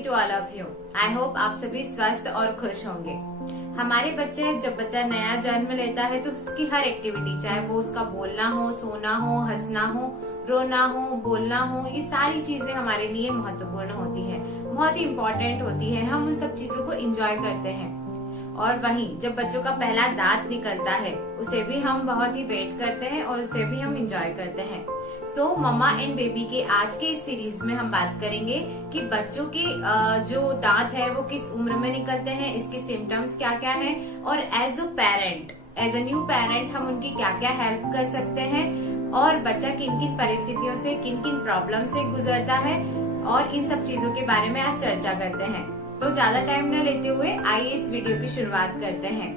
Morning to all of you. I hope आप सभी स्वस्थ और खुश होंगे। हमारे बच्चे, जब बच्चा नया जन्म लेता है तो उसकी हर एक्टिविटी, चाहे वो उसका बोलना हो, सोना हो, हंसना हो, रोना हो, बोलना हो, ये सारी चीजें हमारे लिए महत्वपूर्ण होती है, बहुत ही इम्पोर्टेंट होती है। हम उन सब चीजों को एंजॉय करते हैं। और वहीं जब बच्चों का पहला दांत निकलता है उसे भी हम बहुत ही वेट करते हैं और उसे भी हम एंजॉय करते हैं। सो मम्मा एंड बेबी के आज के इस सीरीज में हम बात करेंगे कि बच्चों के जो दांत है वो किस उम्र में निकलते हैं, इसके सिम्टम्स क्या क्या हैं, और एज अ न्यू पेरेंट हम उनकी क्या क्या हेल्प कर सकते हैं, और बच्चा किन किन परिस्थितियों से, किन किन प्रॉब्लम से गुजरता है, और इन सब चीजों के बारे में आज चर्चा करते हैं। तो ज्यादा टाइम न लेते हुए आइए इस वीडियो की शुरुआत करते हैं।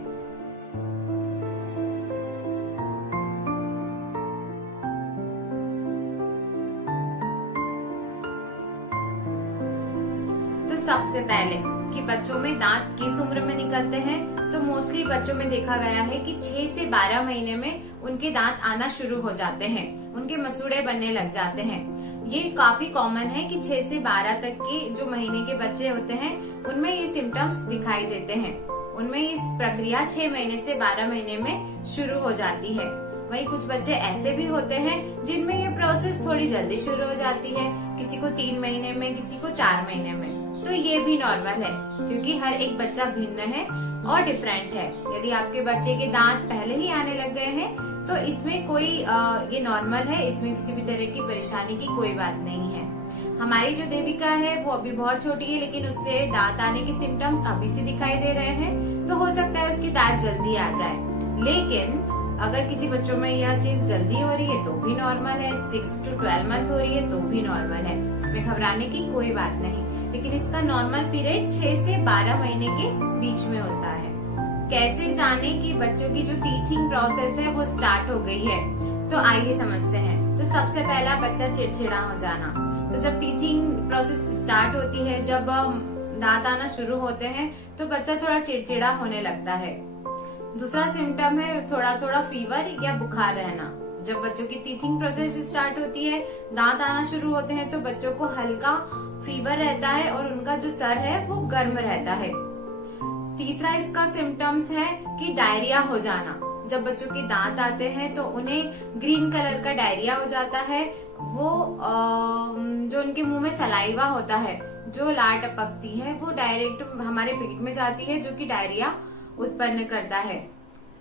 तो सबसे पहले कि बच्चों में दांत किस उम्र में निकलते हैं, तो मोस्टली बच्चों में देखा गया है कि 6 से 12 महीने में उनके दांत आना शुरू हो जाते हैं, उनके मसूड़े बनने लग जाते हैं। ये काफी कॉमन है कि 6 से 12 तक के जो महीने के बच्चे होते हैं उनमें ये सिम्टम्स दिखाई देते हैं। उनमें इस प्रक्रिया 6 महीने से 12 महीने में शुरू हो जाती है। वहीं कुछ बच्चे ऐसे भी होते हैं जिनमें ये प्रोसेस थोड़ी जल्दी शुरू हो जाती है, किसी को 3 महीने में, किसी को 4 महीने में। तो ये भी नॉर्मल है क्योंकि हर एक बच्चा भिन्न है और डिफरेंट है। यदि आपके बच्चे के दांत पहले ही आने लग गए हैं तो इसमें कोई ये नॉर्मल है, इसमें किसी भी तरह की परेशानी की कोई बात नहीं है। हमारी जो देविका है वो अभी बहुत छोटी है, लेकिन उससे दांत आने के सिम्टम्स अभी से दिखाई दे रहे हैं, तो हो सकता है उसकी दांत जल्दी आ जाए। लेकिन अगर किसी बच्चों में यह चीज जल्दी हो रही है तो भी नॉर्मल है, 6 to 12 मंथ हो रही है तो भी नॉर्मल है, इसमें घबराने की कोई बात नहीं। लेकिन इसका नॉर्मल पीरियड 6 से 12 महीने के बीच में होता है। कैसे जाने कि बच्चों की जो टीथिंग प्रोसेस है वो स्टार्ट हो गई है, तो आइए समझते हैं। तो सबसे पहला, बच्चा चिड़चिड़ा हो जाना। तो जब टीथिंग प्रोसेस स्टार्ट होती है, जब दांत आना शुरू होते हैं तो बच्चा थोड़ा चिड़चिड़ा होने लगता है। दूसरा सिम्टम है थोड़ा थोड़ा फीवर या बुखार रहना। जब बच्चों की टीथिंग प्रोसेस स्टार्ट होती है, दांत आना शुरू होते हैं, तो बच्चों को हल्का फीवर रहता है और उनका जो सर है वो गर्म रहता है। तीसरा इसका सिम्टम्स है कि डायरिया हो जाना। जब बच्चों के दांत आते हैं तो उन्हें ग्रीन कलर का डायरिया हो जाता है। वो जो उनके मुंह में सलाइवा होता है, जो लार टपकती है, वो डायरेक्ट हमारे पेट में जाती है, जो कि डायरिया उत्पन्न करता है।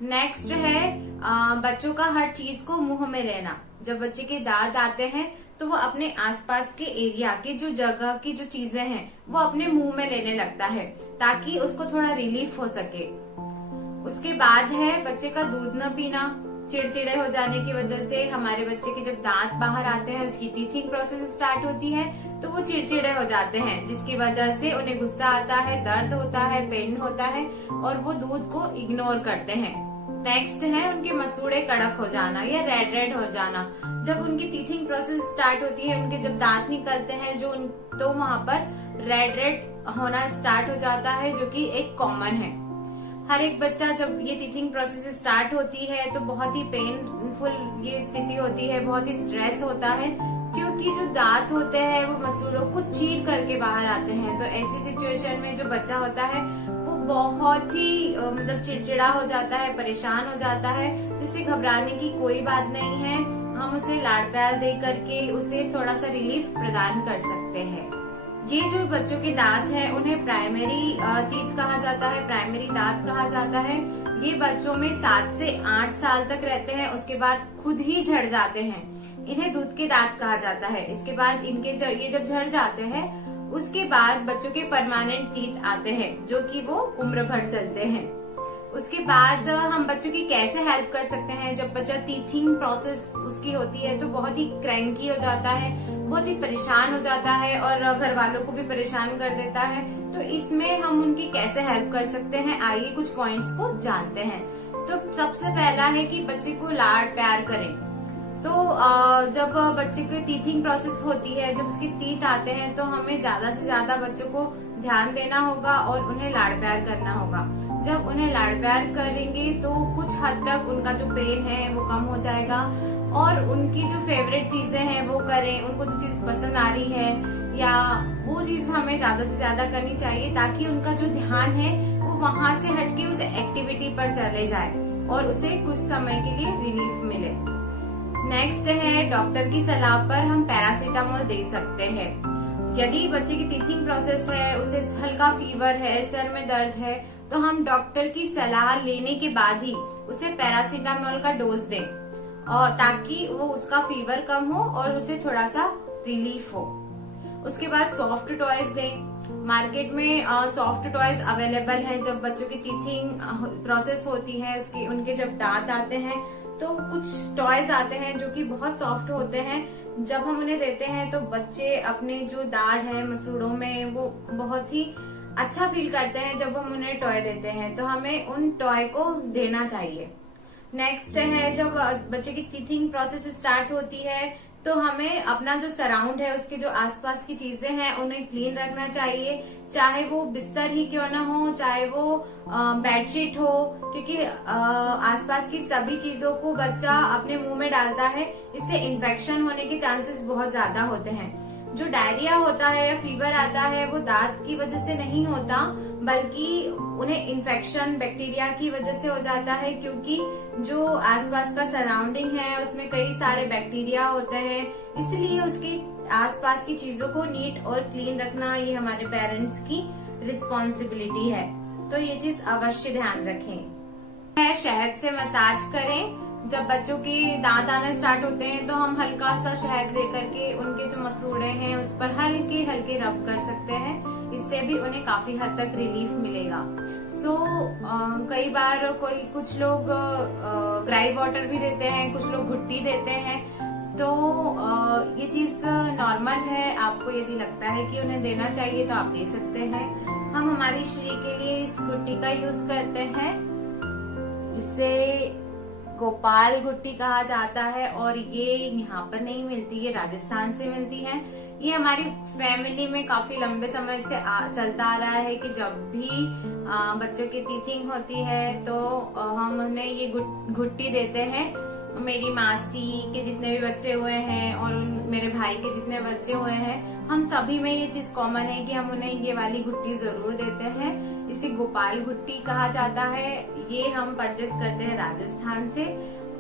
नेक्स्ट है बच्चों का हर चीज को मुंह में लेना। जब बच्चे के दांत आते हैं तो वो अपने आसपास के एरिया की जो जगह की जो चीजें हैं वो अपने मुंह में लेने लगता है, ताकि उसको थोड़ा रिलीफ हो सके। उसके बाद है बच्चे का दूध न पीना। चिड़चिड़े हो जाने की वजह से हमारे बच्चे के जब दांत बाहर आते हैं, उसकी टीथिंग प्रोसेस स्टार्ट होती है, तो वो चिड़चिड़े हो जाते हैं, जिसकी वजह से उन्हें गुस्सा आता है, दर्द होता है, पेन होता है, और वो दूध को इग्नोर करते हैं। नेक्स्ट है उनके मसूड़े कड़क हो जाना या रेड हो जाना। जब उनकी टीथिंग प्रोसेस स्टार्ट होती है, उनके जब दांत निकलते हैं तो वहाँ पर रेड होना स्टार्ट हो जाता है, जो कि एक कॉमन है। हर एक बच्चा, जब ये टीथिंग प्रोसेस स्टार्ट होती है तो बहुत ही पेनफुल ये स्थिति होती है, बहुत ही स्ट्रेस होता है, क्योंकि जो दांत होते हैं वो मसूड़ों को चीर करके बाहर आते हैं। तो ऐसी सिचुएशन में जो बच्चा होता है वो बहुत ही मतलब चिड़चिड़ा हो जाता है, परेशान हो जाता है। तो इसे घबराने की कोई बात नहीं है, हम उसे लाड़ प्यार दे करके उसे थोड़ा सा रिलीफ प्रदान कर सकते हैं। ये जो बच्चों के दांत हैं उन्हें प्राइमरी टीथ कहा जाता है, प्राइमरी दांत कहा जाता है। ये बच्चों में 7 से 8 साल तक रहते हैं, उसके बाद खुद ही झड़ जाते हैं। इन्हें दूध के दांत कहा जाता है। इसके बाद ये जब झड़ जाते हैं, उसके बाद बच्चों के परमानेंट टीथ आते हैं, जो कि वो उम्र भर चलते हैं। उसके बाद हम बच्चों की कैसे हेल्प कर सकते हैं। जब बच्चा टीथिंग प्रोसेस उसकी होती है तो बहुत ही क्रैंकी हो जाता है, बहुत ही परेशान हो जाता है और घर वालों को भी परेशान कर देता है। तो इसमें हम उनकी कैसे हेल्प कर सकते हैं, आइए कुछ पॉइंट्स को जानते हैं। तो सबसे पहला है कि बच्चे को लाड़ प्यार करें। तो जब बच्चे की टीथिंग प्रोसेस होती है, जब उसके टीथ आते हैं, तो हमें ज्यादा से ज्यादा बच्चों को ध्यान देना होगा और उन्हें लाड़ प्यार करना होगा। जब उन्हें लाड़ प्यार करेंगे तो कुछ हद तक उनका जो पेन है वो कम हो जाएगा, और उनकी जो फेवरेट चीजें हैं वो करें, उनको जो चीज पसंद आ रही है या वो चीज हमें ज्यादा से ज्यादा करनी चाहिए, ताकि उनका जो ध्यान है वो वहां से हटके उस एक्टिविटी पर चले जाए और उसे कुछ समय के लिए रिलीफ मिले। नेक्स्ट है, डॉक्टर की सलाह पर हम पैरासीटामोल दे सकते हैं। यदि बच्चे की टीथिंग प्रोसेस है, उसे हल्का फीवर है, सर में दर्द है, तो हम डॉक्टर की सलाह लेने के बाद ही उसे पैरासीटामोल का डोज दें, और ताकि वो उसका फीवर कम हो और उसे थोड़ा सा रिलीफ हो। उसके बाद सॉफ्ट टॉयज दें। मार्केट में सॉफ्ट टॉयज अवेलेबल हैं। जब बच्चों की टीथिंग प्रोसेस होती है, उसकी उनके जब दांत आते हैं तो कुछ टॉयज आते हैं जो कि बहुत सॉफ्ट होते हैं। जब हम उन्हें देते हैं तो बच्चे अपने जो दाढ़ है मसूड़ों में वो बहुत ही अच्छा फील करते हैं जब हम उन्हें टॉय देते हैं, तो हमें उन टॉय को देना चाहिए। नेक्स्ट है, जब बच्चे की टीथिंग प्रोसेस स्टार्ट होती है तो हमें अपना जो सराउंड है, उसके जो आसपास की चीजें हैं उन्हें क्लीन रखना चाहिए, चाहे वो बिस्तर ही क्यों ना हो, चाहे वो बेडशीट हो, क्योंकि आसपास की सभी चीजों को बच्चा अपने मुंह में डालता है, इससे इन्फेक्शन होने के चांसेस बहुत ज्यादा होते हैं। जो डायरिया होता है या फीवर आता है वो दांत की वजह से नहीं होता, बल्कि उन्हें इन्फेक्शन बैक्टीरिया की वजह से हो जाता है, क्योंकि जो आसपास का सराउंडिंग है उसमें कई सारे बैक्टीरिया होते हैं। इसलिए उसके आसपास की चीजों को नीट और क्लीन रखना ये हमारे पेरेंट्स की रिस्पॉन्सिबिलिटी है, तो ये चीज अवश्य ध्यान रखें। शहद से मसाज करें। जब बच्चों के दांत आने स्टार्ट होते हैं तो हम हल्का सा शहद दे करके उनके जो मसूड़े हैं उस पर हल्के हल्के रब कर सकते हैं, इससे भी उन्हें काफी हद तक रिलीफ मिलेगा। कई बार कुछ लोग ड्राई वाटर भी देते हैं, कुछ लोग घुट्टी देते हैं, तो ये चीज नॉर्मल है। आपको यदि लगता है कि उन्हें देना चाहिए तो आप दे सकते हैं। हम हमारी श्री के लिए इस घुट्टी का यूज करते हैं, इसे गोपाल घुट्टी कहा जाता है और ये यहाँ पर नहीं मिलती, ये राजस्थान से मिलती है। ये हमारी फैमिली में काफी लंबे समय से चलता आ रहा है कि जब भी बच्चों की टीथिंग होती है तो हम उन्हें ये घुट्टी देते हैं। मेरी मासी के जितने भी बच्चे हुए हैं और मेरे भाई के जितने बच्चे हुए हैं, हम सभी में ये चीज कॉमन है कि हम उन्हें ये वाली घुट्टी जरूर देते हैं। इसे गोपाल घुट्टी कहा जाता है। ये हम परचेस करते हैं राजस्थान से,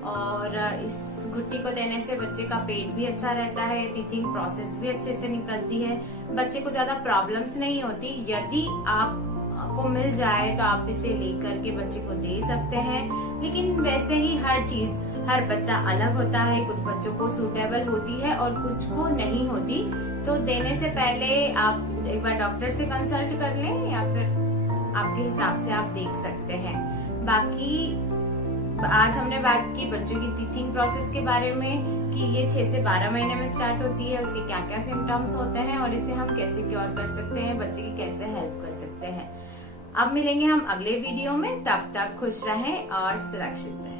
और इस घुट्टी को देने से बच्चे का पेट भी अच्छा रहता है, टीथिंग प्रोसेस भी अच्छे से निकलती है, बच्चे को ज्यादा प्रॉब्लम्स नहीं होती। यदि आपको मिल जाए तो आप इसे लेकर के बच्चे को दे सकते हैं, लेकिन वैसे ही हर बच्चा अलग होता है। कुछ बच्चों को सूटेबल होती है और कुछ को नहीं होती, तो देने से पहले आप एक बार डॉक्टर से कंसल्ट कर लें या फिर आपके हिसाब से आप देख सकते हैं। बाकी आज हमने बात की बच्चों की टीथिंग प्रोसेस के बारे में कि ये 6 से 12 महीने में स्टार्ट होती है, उसके क्या क्या सिम्टम्स होते हैं और इसे हम कैसे क्योर कर सकते हैं, बच्चे की कैसे हेल्प कर सकते हैं। अब मिलेंगे हम अगले वीडियो में, तब तक खुश रहें और सुरक्षित रहें।